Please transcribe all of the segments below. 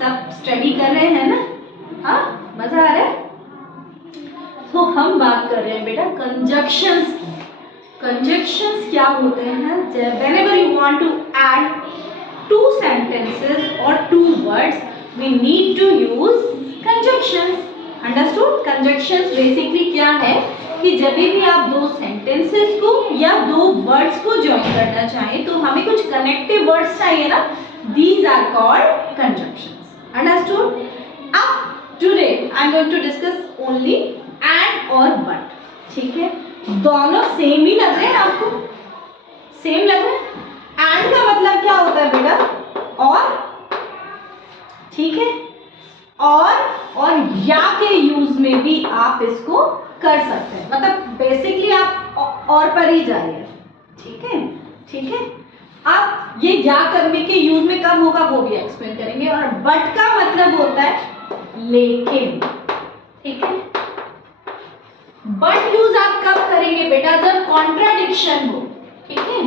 सब स्टडी कर रहे हैं ना? हाँ, मजा आ रहा है? तो हम बात कर रहे हैं बेटा कंजक्शंस की। कंजक्शंस क्या होते हैं? whenever you want to add two sentences or two words, we need to use conjunctions. Understood? Conjunctions basically क्या है कि जब भी आप दो sentences को या दो words को join करना चाहें तो हमें कुछ connective words चाहिए ना? These are called conjunctions. Understood? अब today I am going to discuss only and or but. ठीक है? दोनों सेम ही लग रहे हैं आपको? सेम लग रहे हैं? एंड का मतलब क्या होता है बेटा? और, ठीक है? और या के यूज में भी आप इसको कर सकते हैं, मतलब बेसिकली आप और पर ही जाइए। ठीक है? ठीक है? अब ये या करने के यूज में कब होगा वो भी एक्सप्लेन करेंगे। और बट का मतलब होता है लेकिन। ठीक है? बट यूज आप कब करेंगे बेटा? जब कॉन्ट्राडिक्शन हो। ठीक है?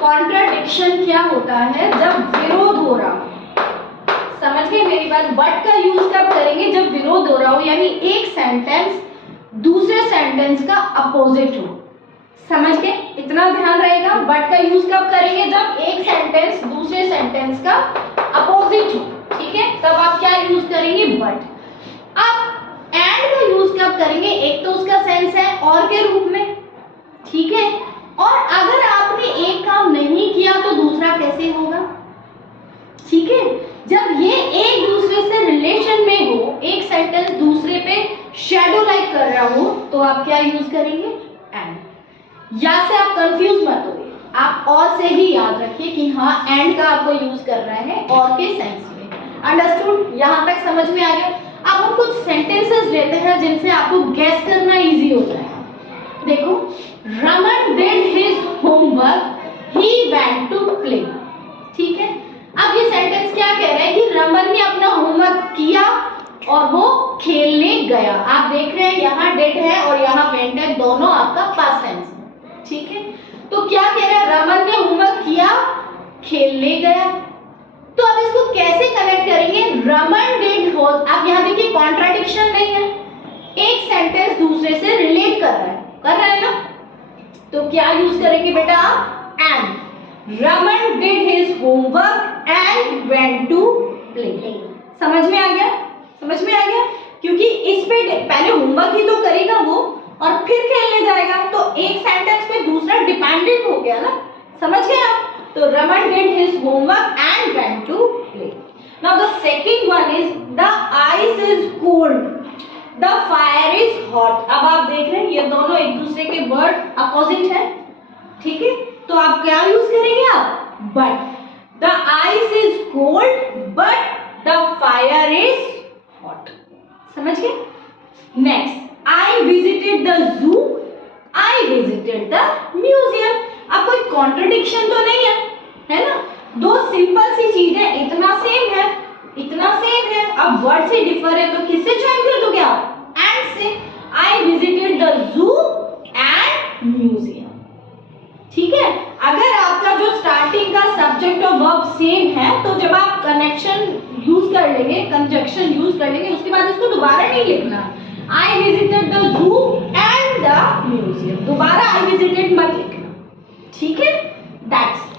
कॉन्ट्राडिक्शन क्या होता है? जब विरोध हो रहा हो। समझ गए मेरी बात? बट का यूज कब करेंगे? जब विरोध हो रहा हो, यानी एक सेंटेंस दूसरे सेंटेंस का अपोजिट हो। समझ गए? इतना ध्यान रहेगा। बट का यूज कब करेंगे? जब एक सेंटेंस दूसरे सेंटेंस का अपोजिट हो। ठीक है? तब आप क्या यूज करेंगे? बट। अब एंड का यूज कब करेंगे? एक तो उसका सेंस है और के रूप में। ठीक है? और अगर आपने एक काम नहीं किया तो दूसरा कैसे होगा? ठीक है? जब ये एक दूसरे से रिलेशन में हो, एक सेंटेंस दूसरे पे शैडो लाइक कर रहा हो, तो आप क्या यूज करेंगे? एंड। या से आप कंफ्यूज मत होइए, आप और से ही याद रखिए कि हाँ एंड का आपको यूज करना है और के सेंस में। अंडरस्टूड? यहां तक समझ में आ गया? अब हम कुछ सेंटेंसेस लेते हैं जिनसे आपको गैस करना इजी हो जाएगा। देखो, Raman did his homework, he went to play. ठीक है? अब ये सेंटेंस क्या कह रहा है कि रमन ने अपना होमवर्क किया और वो खेलने गया। आप देख रहे हैं यहाँ डिड है और यहाँ वेंट है, दोनों आपका पास्ट टेंस है। ठीक है? तो क्या कह रहा है? रमन ने होमवर्क किया, खेलने गया। तो अब इसको कैसे कनेक्ट करेंगे? रमन डिड हो, आप यहाँ देखिए कॉन्ट्राडिक्शन नहीं है, एक सेंटेंस दूसरे से रिलेट कर रहा है ना? तो क्या यूज करेंगे बेटा? And. Raman did his homework and went to play. समझ में आ गया? समझ में आ गया? क्योंकि इस पे पहले होमवर्क ही तो करेगा वो और फिर खेलने जाएगा, तो एक सेंटेंस पे दूसरा डिपेंडेंट हो गया ना। समझ गए आप? तो Raman did his homework and went to play. Now the second one is the ice is cold, the fire is hot. अब आप देख रहे हैं ये दोनों एक दूसरे के वर्ड अपोजिट है। ठीक है? तो आप क्या यूज करेंगे? आप but. The ice is cold but the fire is hot. समझ गए? Next, I visited the zoo, I visited the museum। अब कोई कॉन्ट्रडिक्शन तो नहीं है ना? दो सिंपल सी चीजें इतना सेम है, इतना सेम है, अब वर्ड से डिफर है तो किससे ज्वाइन कर दोगे आप? एंड से। I visited the zoo and museum। ठीक है? अगर आपका जो स्टार्टिंग का सब्जेक्ट और वर्ब सेम है तो जब आप कनेक्शन यूज कर लेंगे, कंजक्शन यूज कर लेंगे, उसके बाद इसको दोबारा नहीं लिखना। I visited the zoo and the museum, दोबारा I visited मत लिखना। ठीक है? That's